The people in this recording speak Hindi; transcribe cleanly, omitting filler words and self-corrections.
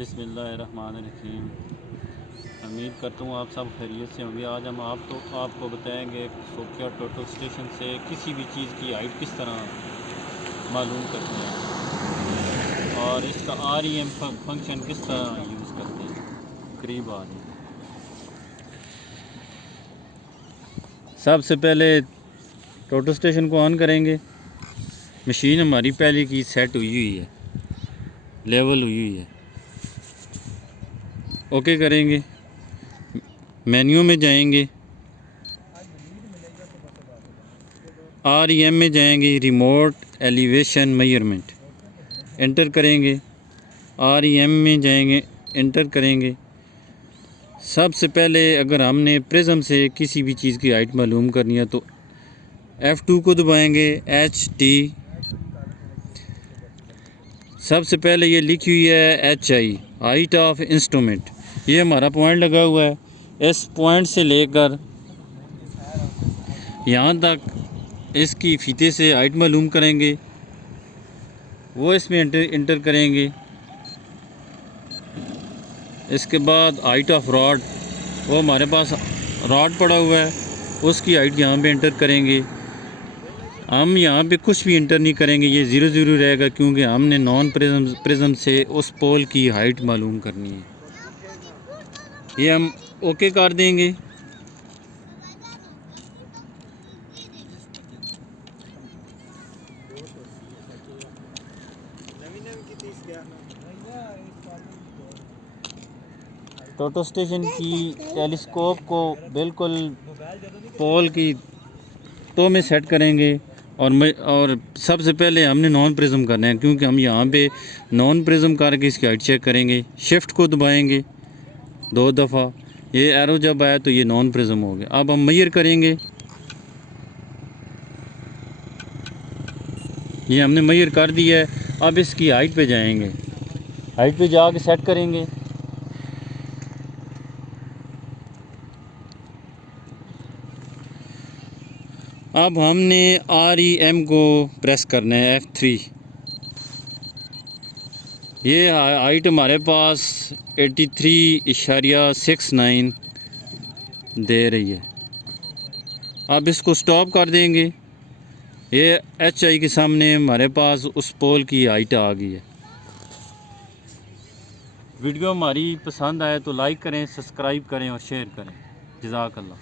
बिस्मिल्लाहिर्रहमानिर्रहीम। उम्मीद करता हूँ आप सब खैरियत से होंगे। आज हम आपको बताएंगे सोकिया टोटल स्टेशन से किसी भी चीज़ की हाइट किस तरह मालूम करते हैं और इसका REM फंक्शन किस तरह यूज़ करते हैं। करीब आ रही है। सबसे पहले टोटल स्टेशन को ऑन करेंगे। मशीन हमारी पहले की सेट हुई है, लेवल हुई है। ओके करेंगे, मेन्यू में जाएंगे, REM में जाएंगे, रिमोट एलिवेशन मेजरमेंट एंटर करेंगे। REM में जाएंगे, एंटर करेंगे। सबसे पहले अगर हमने प्रिज्म से किसी भी चीज़ की हाइट मालूम करनी है तो F2 को दबाएंगे, HT। सबसे पहले ये लिखी हुई है HI, हाइट ऑफ इंस्ट्रूमेंट। ये हमारा पॉइंट लगा हुआ है। इस पॉइंट से लेकर यहाँ तक इसकी फीते से हाइट मालूम करेंगे, वो इसमें एंटर करेंगे। इसके बाद हाइट ऑफ रॉड, वो हमारे पास रॉड पड़ा हुआ है, उसकी हाइट यहाँ पे एंटर करेंगे। हम यहाँ पे कुछ भी एंटर नहीं करेंगे, ये 0 रहेगा क्योंकि हमने नॉन प्रिज्म से उस पोल की हाइट मालूम करनी है। ये हम ओके कर देंगे। टोटल स्टेशन की टेलीस्कोप को बिल्कुल पोल की तो में सेट करेंगे और सबसे पहले हमने नॉन प्रिज्म करना है क्योंकि हम यहाँ पे नॉन प्रिज्म करके इसकी हाइट चेक करेंगे। शिफ्ट को दबाएंगे 2 दफ़ा, ये एरो जब आया तो ये नॉन प्रिज्म हो गया। अब हम मेजर करेंगे, ये हमने मेजर कर दिया है। अब इसकी हाइट पे जाएंगे, हाइट पे जाके सेट करेंगे। अब हमने REM को प्रेस करना है, F3। ये हाइट हमारे पास 83.69 दे रही है। अब इसको स्टॉप कर देंगे। ये HI के सामने हमारे पास उस पोल की हाइट आ गई है। वीडियो हमारी पसंद आए तो लाइक करें, सब्सक्राइब करें और शेयर करें। जज़ाकल्लाह।